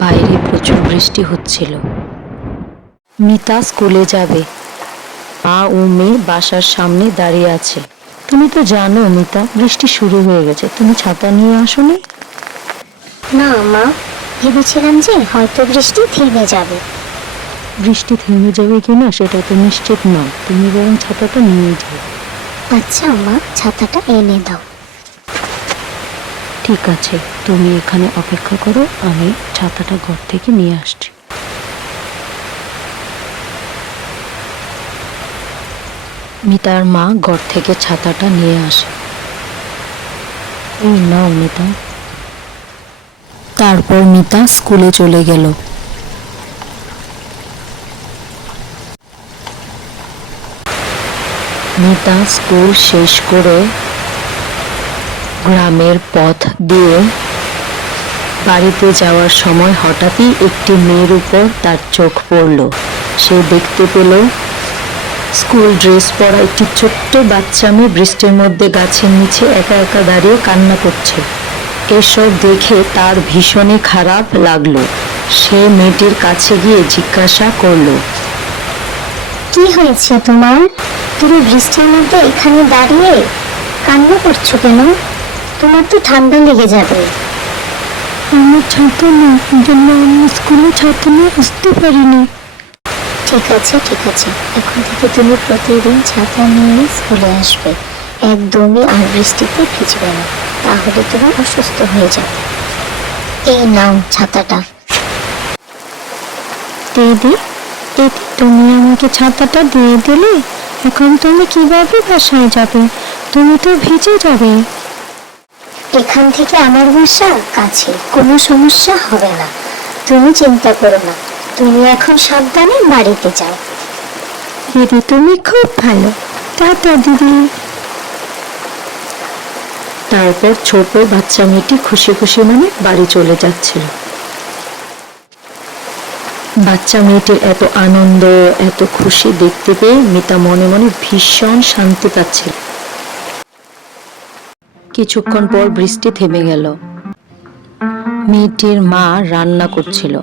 বাইরে প্রচুর বৃষ্টি হচ্ছিল। মিতা স্কুলে যাবে। মা ও মেয়ে বাসার সামনে দাঁড়িয়ে আছে। তুমি তো জানো মিতা, বৃষ্টি শুরু হয়ে গেছে, তুমি ছাতা নিয়ে আসোনি? না মা, ভেবেছিলাম যে হয়তো বৃষ্টি থেমে যাবে। বৃষ্টি থেমে যাবে কিনা সেটা তো নিশ্চিত না, তুমি বরং ছাতাটা নিয়ে যাও। আচ্ছা মা, ছাতাটা এনে দাও। ঠিক আছে, তুমি এখানে অপেক্ষা করো, আমি ছাতাটা ঘর থেকে নিয়ে আসছি। মিতার মা ঘর থেকে ছাতাটা নিয়ে আসে। এই নাও মিতা। তারপর মিতা স্কুলে চলে গেল। মিতা স্কুল শেষ করে গ্রামের পথ দিয়ে বাড়িতে যাওয়ার সময় হঠাৎই একটি মেয়ের উপর তার চোখ পড়ল। সে দেখতে পেল স্কুল ড্রেস পরা একটি ছোট্ট বাচ্চা মেয়ে বৃষ্টির মধ্যে গাছের নিচে একা একা দাঁড়িয়ে কান্না করছে। এসব দেখে তার ভীষণই খারাপ লাগলো। সে মেয়েটির কাছে গিয়ে জিজ্ঞাসা করলো, কি হয়েছে তোমার? তুমি বৃষ্টির মধ্যে এখানে দাঁড়িয়ে কান্না করছো কেন? তোমার তো ঠান্ডা লেগে যাবে। আমার ছাতা নেই, জন্য আমি স্কুলে ছাতা নিয়ে আসতে পারিনি। ঠিক আছে ঠিক আছে, এখন থেকে তুমি প্রতিদিন ছাতা নিয়ে স্কুলে আসবে। একদমই আর বৃষ্টিতে ভিজবে না, তাহলে তুমি অসুস্থ হয়ে যাবে। এই নাও ছাতাটা। দিদি, দিদি, তুমি আমাকে ছাতাটা দিয়ে দিলে, এখন তুমি কিভাবে বাসায় যাবে? তুমি তো ভিজে যাবে। এখান থেকে আমার বাসা কাছে, কোনো সমস্যা হবে না। তুমি চিন্তা করো না, তুমি এখন সাবধানে বাড়িতে যাও। দিদি, তুমি খুব ভালো। টাটা দিদি। তারপর ছোট বাচ্চা মেয়েটি খুশি খুশি মনে বাড়ি চলে যাচ্ছিল। বাচ্চা মেয়েটির এত আনন্দ, এত খুশি দেখতে পেয়ে মিতা মনে মনে ভীষণ শান্তি পাচ্ছিল। কিছুক্ষণ পর বৃষ্টি থেমে গেল। মেয়েটির মা রান্না করছিল।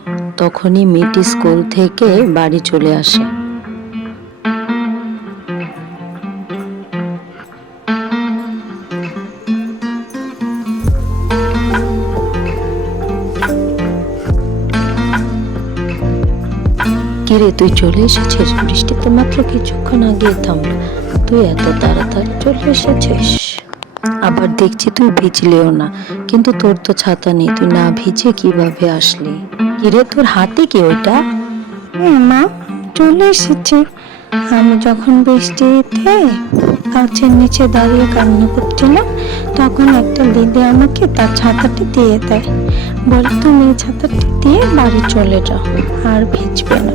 তখনই মেয়েটি স্কুল থেকে বাড়ি চলে আসে। কিরে, তুই চলে এসেছিস? বৃষ্টি তো মাত্র কিছুক্ষণ আগে থামলো, তুই এত তাড়াতাড়ি চলে এসেছিস। আবার দেখছি তুই ভিজলেও না, কিন্তু তোর তো ছাতা নেই, তুই না ভিজে কিভাবে আসলি? কিরে, তোর হাতে কি ওইটা? মা, চলে এসেছি। আমি যখন বৃষ্টিতে গাছের নিচে দাঁড়িয়ে কান্না করছিলাম, তখন একটা দিদি আমাকে তার ছাতাটি দিয়ে দেয়, বলে তুমি এই ছাতাটি দিয়ে বাড়ি চলে যাও, আর ভিজবে না।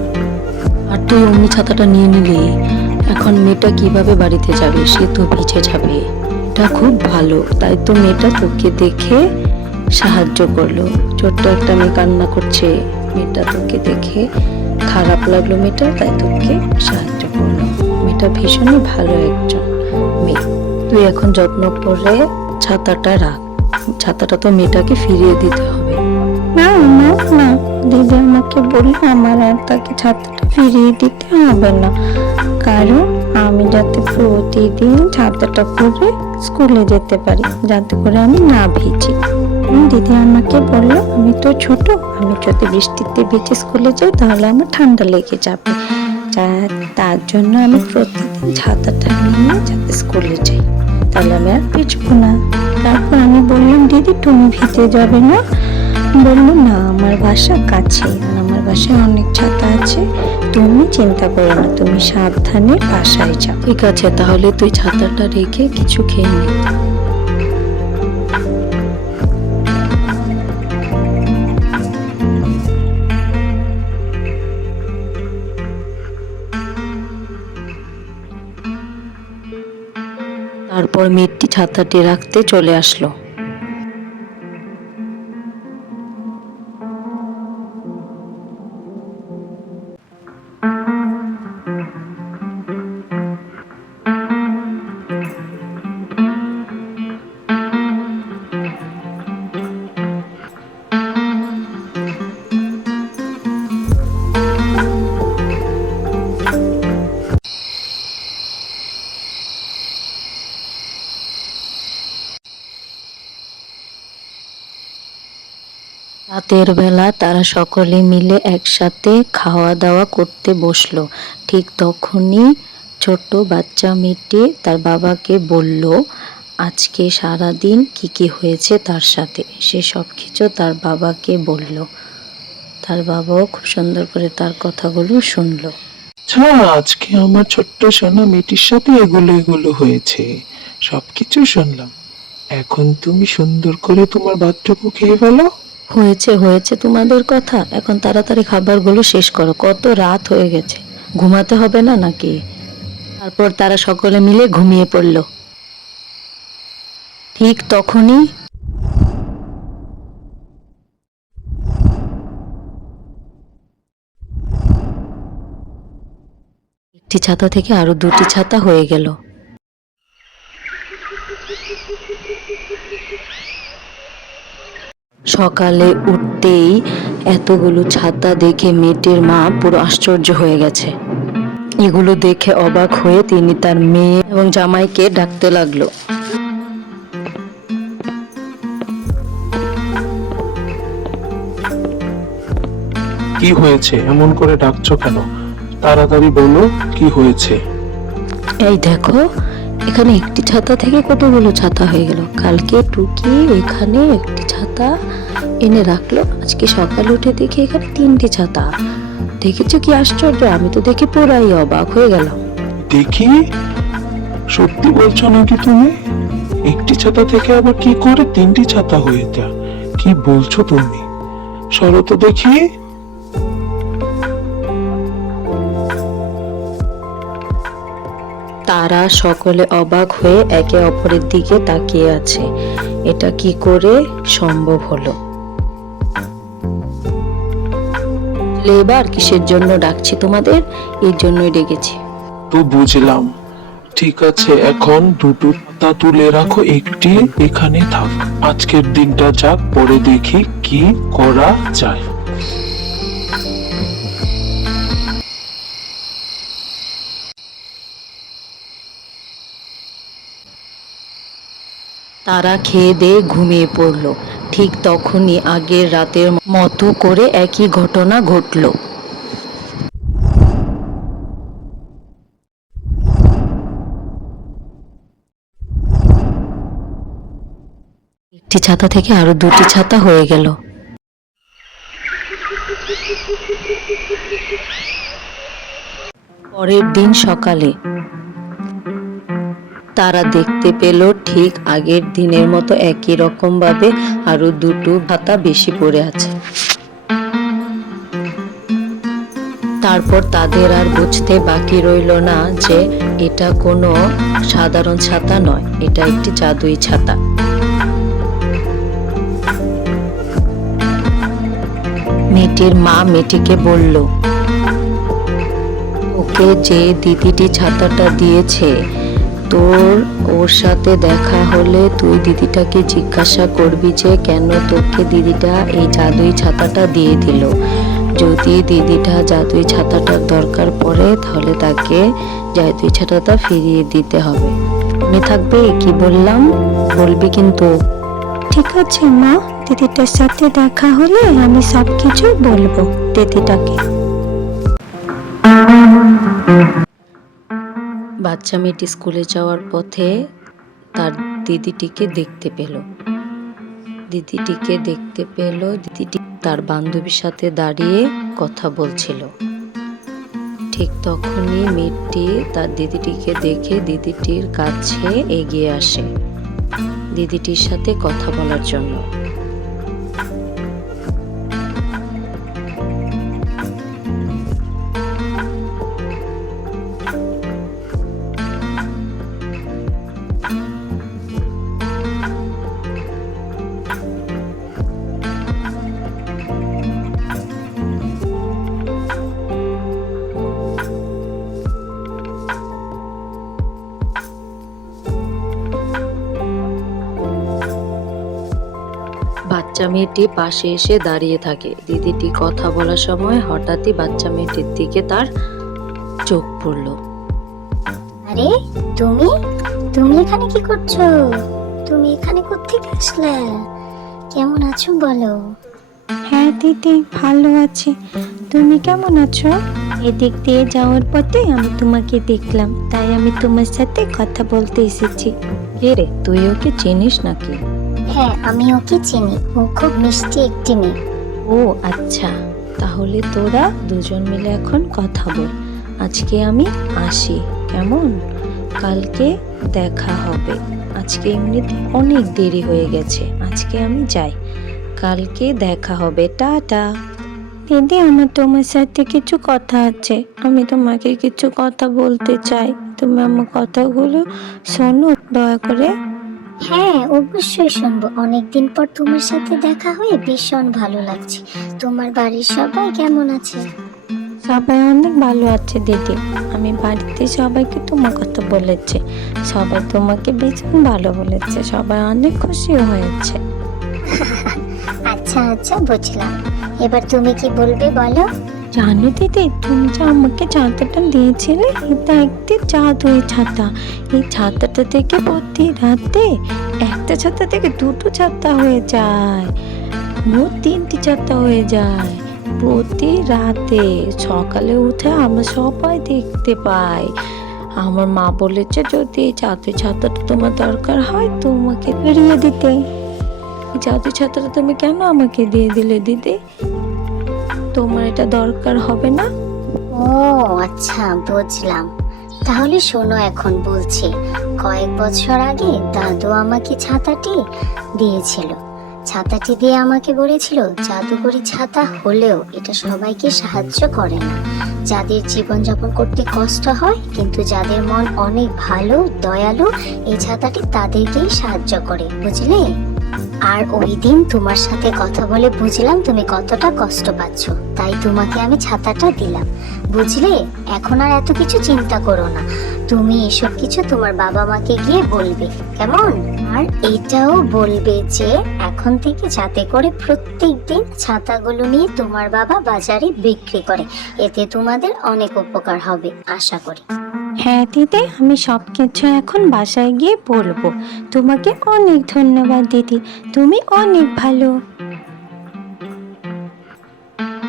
আর তুই অমনি ছাতাটা নিয়ে নিলি, এখন মেয়েটা কিভাবে বাড়িতে যাবে? সে তো ভিজে যাবে। এটা খুব ভালো, তাই তো মেয়েটা তোকে দেখে সাহায্য করলো। ছোট্ট একটা মেয়ে কান্না করছে, মেয়েটা তোকে দেখে খারাপ লাগলো মেয়েটা, তাই তোকে সাহায্য করলো। মেয়েটা ভীষণই ভালো একজন মেয়ে। তুই এখন যত্ন করে ছাতাটা রাখ। ছাতাটা তো মেয়েটাকে ফিরিয়ে দিতে হবে। না না না, দিদি আমাকে বললো আমার আর তাকে ছাতাটা ফিরিয়ে দিতে হবে না, কারণ আমি যাতে প্রতিদিন ছাতাটা পরে স্কুলে যেতে পারি, যাতে করে আমি না ভিজি। দিদি আমাকে বললো আমি তো ছোট, আমি যদি বৃষ্টিতে ভিজে স্কুলে যাই তাহলে আমার ঠান্ডা লেগে যাবে, তার জন্য আমি প্রতিদিন ছাতাটা নিয়ে যাতে স্কুলে যাই, তাহলে আমি আর ভিজবো না। তারপর আমি বললাম দিদি তুমি ভিজে যাবে না? বললো না, আমার বাসা কাছে, আমার বাসায় অনেক ছাতা আছে, তুমি চিন্তা করো না, তুমি সাবধানে বাসায় যাও। ঠিক আছে, তাহলে তুই ছাতাটা রেখে কিছু খেয়ে নে। তারপর মেয়েটি ছাতাটি রাখতে চলে আসলো। রাতের বেলা তারা সকলে মিলে একসাথে খাওয়া দাওয়া করতে বসলো। ঠিক তখনই ছোট্ট বাচ্চা মেয়েটি তার বাবাকে বলল আজকে সারা দিন কি কি হয়েছে তার সাথে। সে সব কিছু তার বাবাকে বলল। তার বাবাও খুব সুন্দর করে তার কথাগুলো শুনলো। আচ্ছা, আজকে আমার ছোট্ট সোনা মেয়েটির সাথে এগুলো এগুলো হয়েছে, সবকিছু শুনলাম। এখন তুমি সুন্দর করে তোমার ভাতটুকু খেয়ে ফেলো। হয়েছে হয়েছে তোমাদের কথা, এখন তাড়াতাড়ি খাবারগুলো শেষ করো, কত রাত হয়ে গেছে, ঘুমাতে হবে না নাকি? তারপর তারা সকলে মিলে ঘুমিয়ে পড়ল। ঠিক তখনই একটি ছাতা থেকে আরো দুটি ছাতা হয়ে গেল। সকালে উঠতেই এতগুলো ছাতা দেখে মেয়েটির মা পুরো আশ্চর্য হয়ে গেছে। এগুলো দেখে অবাক হয়ে তিনি তার মেয়ে এবং জামাইকে ডাকতে লাগলো। কি হয়েছে, এমন করে ডাকছো কেন? তাড়াতাড়ি বলো কি হয়েছে। এই দেখো, এখানে একটি ছাতা থেকে কতগুলো ছাতা হয়ে গেল। কালকে টুকি এখানে একটি ছাতা এনে রাখলো, আজকে সকালে উঠে দেখি এখানে তিনটি ছাতা। দেখেছো কি আশ্চর্য? আমি তো দেখে পুরাই অবাক হয়ে গেলাম। দেখি, সত্যি বলছো নাকি তুমি? একটি ছাতা থেকে আবার কি করে তিনটি ছাতা হয়ে যা? কি বলছো তুমি? সরো তো দেখি। তারা সকলে অবাক হয়ে একে অপরের দিকে তাকিয়ে আছে। এটা কি করে সম্ভব হলো? এবার কিসের জন্য ডাকছি তোমাদের? এই জন্যই ডেকেছি। তো বুঝলাম, ঠিক আছে, এখন দুটোটা তুলে রাখো, একটি এখানে থাক। আজকের দিনটা যাক, পরে দেখি কি করা যায়। তারা খেয়ে দিয়ে ঘুমিয়ে পড়ল। ঠিক তখনই আগের রাতের মতো করে একই ঘটনা ঘটল। একটি ছাতা থেকে আরো দুটি ছাতা হয়ে গেল। পরের দিন সকালে তারা দেখতে পেল ঠিক আগের দিনের মতো একই রকম ভাবে আরো দুটো ছাতা বেশি পড়ে আছে। তারপর তাদের আর বুঝতে বাকি রইল না যে এটা কোনো সাধারণ ছাতা নয়, এটা একটি জাদুই ছাতা। মেয়েটির মা মেয়েটিকে বলল, ওকে যে দিদিটি ছাতাটা দিয়েছে, তোর ওর সাথে দেখা হলে তুই দিদিটাকে জিজ্ঞাসা করবি যে কেন তোকে দিদিটা এই জাদুই ছাতাটা দিয়ে দিল। যদি দিদিটা জাদুই ছাতাটার দরকার পড়ে তাহলে তাকে জাদুই ছাতাটা ফিরিয়ে দিতে হবে। মনে থাকবে কি বললাম? বলবি কিন্তু। ঠিক আছে মা, দিদিটার সাথে দেখা হলে আমি সবকিছু বলবো দিদিটাকে। বাচ্চা মেয়েটি স্কুলে যাওয়ার পথে তার দিদিটিকে দেখতে পেল। দিদিটি তার বান্ধবীর সাথে দাঁড়িয়ে কথা বলছিল। ঠিক তখনই মেয়েটি তার দিদিটিকে দেখে দিদিটির কাছে এগিয়ে আসে দিদিটির সাথে কথা বলার জন্য। বাচ্চা মেয়েটি পাশে এসে দাঁড়িয়ে থাকে। দিদিটি কথা বলার সময় হঠাৎই বাচ্চা মেয়েটির দিকে তার চোখ পড়ল। আরে তুমি তুমি এখানে কি করছো? তুমি এখানে কোত্থেকে আসলে? কেমন আছো বলো? হ্যাঁ দিদি, ভালো আছি। তুমি কেমন আছো? এদিক দিয়ে যাওয়ার পথে আমি তোমাকে দেখলাম, তাই আমি তোমার সাথে কথা বলতে এসেছি। কে রে, তুই ওকে চিনিস নাকি? হ্যাঁ, আমি ওকে চিনি। ও খুব মিষ্টি একটি মেয়ে। ও আচ্ছা, তাহলে তোরা দুজন মিলে এখন কথা বল। আজকে আমি আসি, কেমন? কালকে দেখা হবে। আজকে এমনিতে অনেক দেরি হয়ে গেছে, আজকে আমি যাই। কালকে দেখা হবে, টাটা। দিদি, আমার তোমার সাথে কিছু কথা আছে, আমি তোমাকে কিছু কথা বলতে চাই। তুমি আমার কথাগুলো শোনো দয়া করে। হ্যাঁ, অবশ্যই শুনবো। অনেকদিন পর তোমার সাথে দেখা হয়ে ভীষণ ভালো লাগছে। তোমার বাড়ির সবাই কেমন আছে? সবাই অনেক ভালো আছে দিদি। আমি বাড়িতে সবাইকে তোমার কথা বলেছি, সবাই তোমাকে ভীষণ ভালো বলেছে, সবাই অনেক খুশি হয়েছে। আচ্ছা আচ্ছা, বুঝলাম। এবার তুমি কি বলবে বলো। জানো দিদি, তুমি যে আমাকে ছাতাটা দিয়েছিলে, এটা একটি জাদুই ছাতা। এই ছাতাটা থেকে প্রতি রাতে একটা ছাতা থেকে দুটো ছাতা হয়ে যায়, মোট তিনটি ছাতা হয়ে যায়। প্রতি রাতে সকালে উঠে আমরা সবাই দেখতে পাই। আমার মা বলেছে যদি এই জাদু ছাতাটা তোমার দরকার হয় তোমাকে ফিরিয়ে দিতে। এই জাদু ছাতাটা তুমি কেন আমাকে দিয়ে দিলে দিদি? তোমার এটা দরকার হবে না? ও আচ্ছা, বুঝলাম। তাহলে শোনো, এখন বলছি। কয়েক বছর আগে দাদু আমাকে ছাতাটি দিয়েছিল। ছাতাটি দিয়ে আমাকে বলেছিল, জাদুকরি ছাতা হলেও এটা সবাইকে সাহায্য করে না। যাদের জীবনযাপন করতে কষ্ট হয় কিন্তু যাদের মন অনেক ভালো, দয়ালু, এই ছাতাটি তাদেরকেই সাহায্য করে, বুঝলে? আর ওই দিন তোমার সাথে কথা বলে বুঝলাম তুমি কতটা কষ্ট পাচ্ছ, তাই তোমাকে আমি ছাতাটা দিলাম, বুঝলে? এখন আর এত কিছু চিন্তা করো না। তুমি এসব কিছু তোমার বাবা মাকে গিয়ে বলবে, কেমন? আর এটাও বলবে যে এখন থেকে যাতে করে প্রত্যেক দিন ছাতাগুলো নিয়ে তোমার বাবা বাজারে বিক্রি করে। এতে তোমাদের অনেক উপকার হবে আশা করি। হ্যাঁ দিদি, আমি সব কিছু এখন বাসায় গিয়ে বলবো। তোমাকে অনেক ধন্যবাদ দিদি, তুমি অনেক ভালো।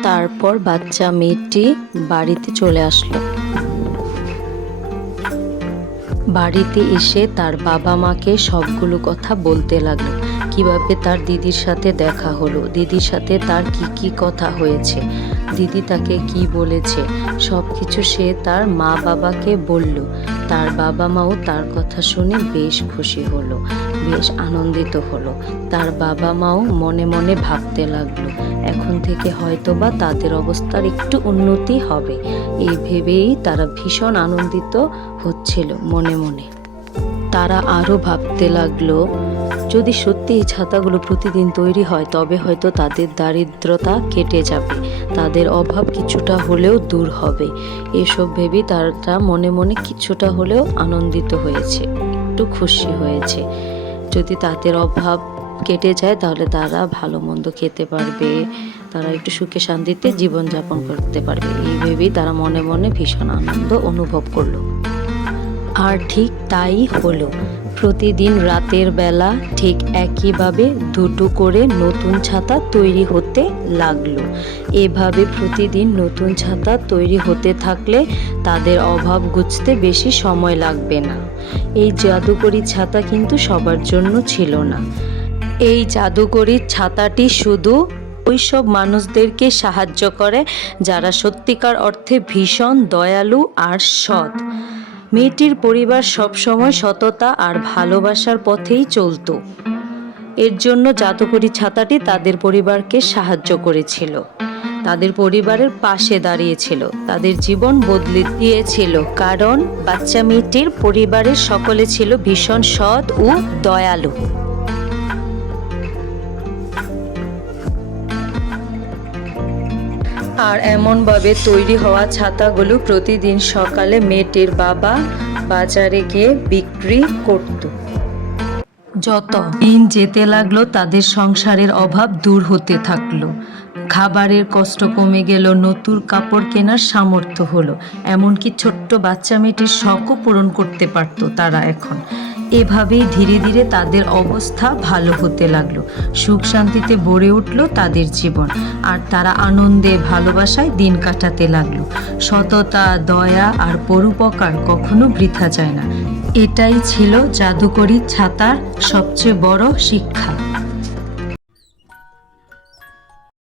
তারপর বাচ্চা মেয়েটি বাড়িতে চলে আসলো। বাড়িতে এসে তার বাবা মাকে সবগুলো কথা বলতে লাগলো। কিভাবে তার দিদির সাথে দেখা হলো, দিদির সাথে তার কি কি কথা হয়েছে, দিদি তাকে কি বলেছে, সব কিছু সে তার মা বাবাকে বলল। তার বাবা মাও তার কথা শুনে বেশ খুশি হলো, বেশ আনন্দিত হলো। তার বাবা মাও মনে মনে ভাবতে লাগলো এখন থেকে হয়তোবা তাদের অবস্থার একটু উন্নতি হবে। এই ভেবেই তারা ভীষণ আনন্দিত হচ্ছিল মনে মনে। তারা আরো ভাবতে লাগলো যদি সত্যি এই ছাতাগুলো প্রতিদিন তৈরি হয় তবে হয়তো তাদের দারিদ্রতা কেটে যাবে, তাদের অভাব কিছুটা হলেও দূর হবে। এসব ভেবে তারা মনে মনে কিছুটা হলেও আনন্দিত হয়েছে, একটু খুশি হয়েছে। যদি তাদের অভাব কেটে যায় তাহলে তারা ভালো মন্দ খেতে পারবে, তারা একটু সুখে শান্তিতে জীবনযাপন করতে পারবে। এই ভেবেই তারা মনে মনে ভীষণ আনন্দ অনুভব করলো। আর ঠিক তাই হলো। প্রতিদিন রাতের বেলা ঠিক একইভাবে দুটো করে নতুন ছাতা তৈরি হতে লাগলো। এভাবে প্রতিদিন নতুন ছাতা তৈরি হতে থাকলে তাদের অভাব ঘুচতে বেশি সময় লাগবে না। এই জাদুকরি ছাতা কিন্তু সবার জন্য ছিল না। এই জাদুকরি ছাতাটি শুধু ওইসব মানুষদেরকে সাহায্য করে যারা সত্যিকার অর্থে ভীষণ দয়ালু আর সৎ। মেয়েটির পরিবার সবসময় সততা আর ভালোবাসার পথেই চলত। এর জন্য জাদুকরি ছাতাটি তাদের পরিবারকে সাহায্য করেছিল, তাদের পরিবারের পাশে দাঁড়িয়েছিল, তাদের জীবন বদলে দিয়েছিল। কারণ বাচ্চা মেয়েটির পরিবারের সকলে ছিল ভীষণ সৎ ও দয়ালু। আর এমনভাবে তৈরি হওয়া ছাতাগুলো প্রতিদিন সকালে মেয়েটির বাবা বাজারে গিয়ে বিক্রি করত। যত দিন যেতে লাগলো তাদের সংসারের অভাব দূর হতে থাকলো, খাবারের কষ্ট কমে গেল, নতুন কাপড় কেনার সামর্থ্য হলো, এমনকি ছোট্ট বাচ্চা মেয়েটির শখও পূরণ করতে পারতো তারা এখন। এভাবেই ধীরে ধীরে তাদের অবস্থা ভালো হতে লাগলো। সুখ শান্তিতে ভরে উঠল তাদের জীবন, আর তারা আনন্দে ভালোবাসায় দিন কাটাতে লাগলো। সততা, দয়া আর পরোপকার কখনো বৃথা যায় না। এটাই ছিল জাদুকরি ছাতার সবচেয়ে বড় শিক্ষা।